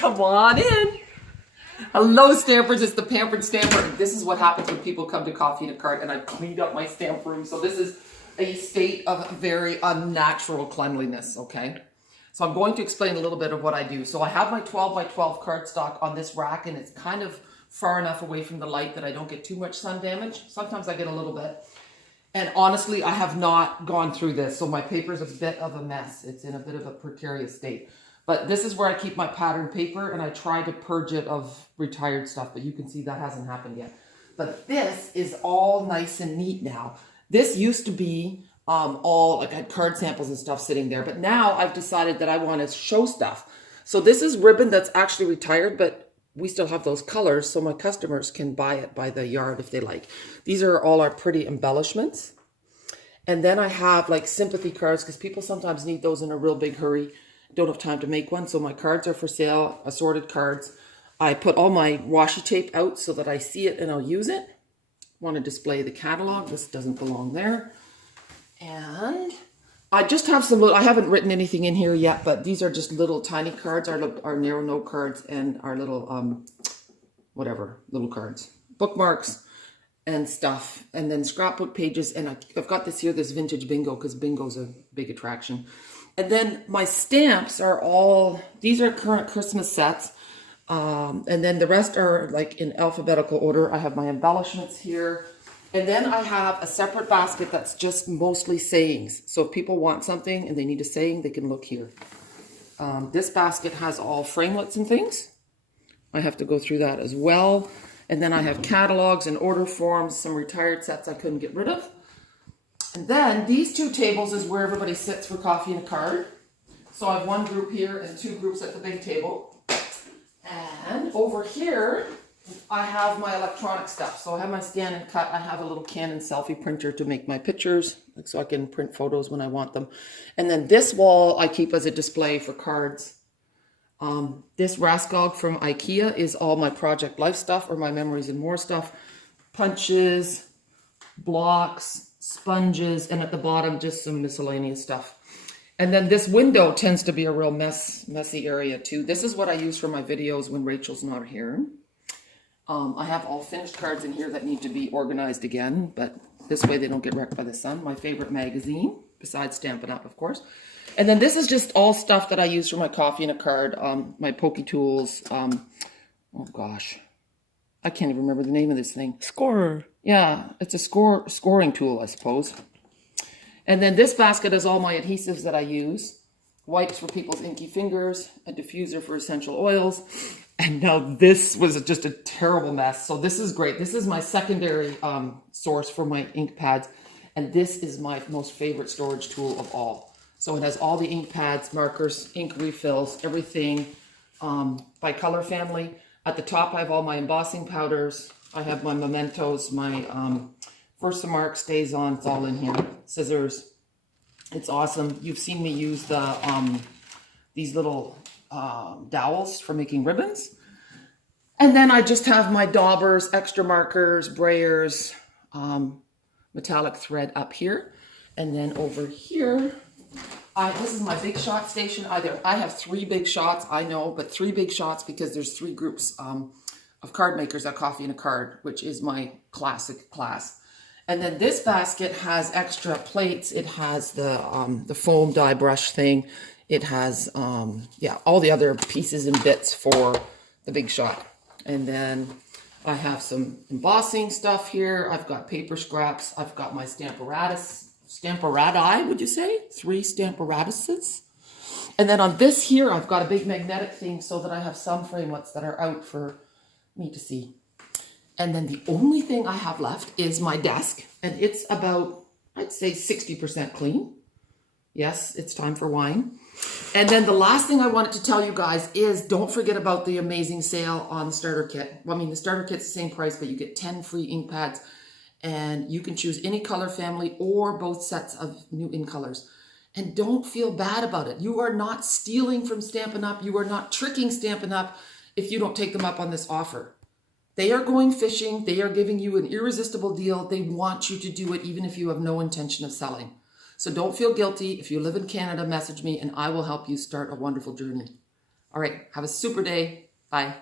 Come on in. Hello, Stampers. It's the Pampered Stamper. This is what happens when people come to Coffee in a Cart, and I've cleaned up my stamp room. So this is a state of very unnatural cleanliness, okay? So I'm going to explain a little bit of what I do. So I have my 12 by 12 cardstock on this rack, and it's kind of far enough away from the light that I don't get too much sun damage. Sometimes I get a little bit. And honestly, I have not gone through this. So my paper is a bit of a mess. It's in a bit of a precarious state. But this is where I keep my pattern paper, and I try to purge it of retired stuff, but you can see that hasn't happened yet. But this is all nice and neat now. This used to be all, like I had card samples and stuff sitting there, but now I've decided that I want to show stuff. So this is ribbon that's actually retired, but we still have those colors, so my customers can buy it by the yard if they like. These are all our pretty embellishments. And then I have like sympathy cards, because people sometimes need those in a real big hurry. Don't have time to make one, so my cards are for sale, assorted cards. I put all my washi tape out so that I see it and I'll use it. Want to display the catalog. This doesn't belong there. And I just have some little, I haven't written anything in here yet, but these are just little tiny cards, our narrow note cards, and our little, whatever, little cards. Bookmarks and stuff, and then scrapbook pages, and I've got this here, this vintage bingo, because bingo's a big attraction. And then my stamps are all, these are current Christmas sets. And then the rest are like in alphabetical order. I have my embellishments here. And then I have a separate basket that's just mostly sayings. So if people want something and they need a saying, they can look here. This basket has all framelits and things. I have to go through that as well. And then I have catalogs and order forms, some retired sets I couldn't get rid of. And then these two tables is where everybody sits for Coffee and a Card. So I have one group here and two groups at the big table. And over here, I have my electronic stuff. So I have my scan and cut. I have a little Canon selfie printer to make my pictures, so I can print photos when I want them. And then this wall I keep as a display for cards. This Raskog from IKEA is all my Project Life stuff, or my Memories and More stuff. Punches, blocks, sponges, and at the bottom just some miscellaneous stuff. And then this window tends to be a real messy area too. This is what I use for my videos when Rachel's not here. I have all finished cards in here that need to be organized again, but this way they don't get wrecked by the sun. My favorite magazine, besides Stampin' Up, of course. And then this is just all stuff that I use for my Coffee and a Card, my Pokey Tools. Oh gosh, I can't even remember the name of this thing. Scorer. Yeah, it's a scoring tool, I suppose. And then this basket is all my adhesives that I use. Wipes for people's inky fingers, a diffuser for essential oils. And now this was just a terrible mess. So this is great. This is my secondary source for my ink pads. And this is my most favorite storage tool of all. So it has all the ink pads, markers, ink refills, everything by color family. At the top, I have all my embossing powders. I have my mementos, my Versamark stays on. It's all in here. Scissors. It's awesome. You've seen me use the these little dowels for making ribbons. And then I just have my daubers, extra markers, brayers, metallic thread up here. And then over here, this is my Big Shot station. I have 3 big shots, I know, but 3 big shots because there's 3 groups of card makers at Coffee and a Card, which is my classic class. And then this basket has extra plates. It has the foam die brush thing. It has, yeah, all the other pieces and bits for the Big Shot. And then I have some embossing stuff here. I've got paper scraps. I've got my Stamparati, would you say? 3 Stamparatises. And then on this here, I've got a big magnetic thing so that I have some framelits that are out for me to see. And then the only thing I have left is my desk. And it's about, I'd say 60% clean. Yes, it's time for wine. And then the last thing I wanted to tell you guys is don't forget about the amazing sale on the starter kit. Well, I mean, the starter kit's the same price, but you get 10 free ink pads. And you can choose any color family or both sets of new ink colors. And don't feel bad about it. You are not stealing from Stampin' Up. You are not tricking Stampin' Up if you don't take them up on this offer. They are going fishing. They are giving you an irresistible deal. They want you to do it even if you have no intention of selling. So don't feel guilty. If you live in Canada, message me and I will help you start a wonderful journey. All right, have a super day. Bye.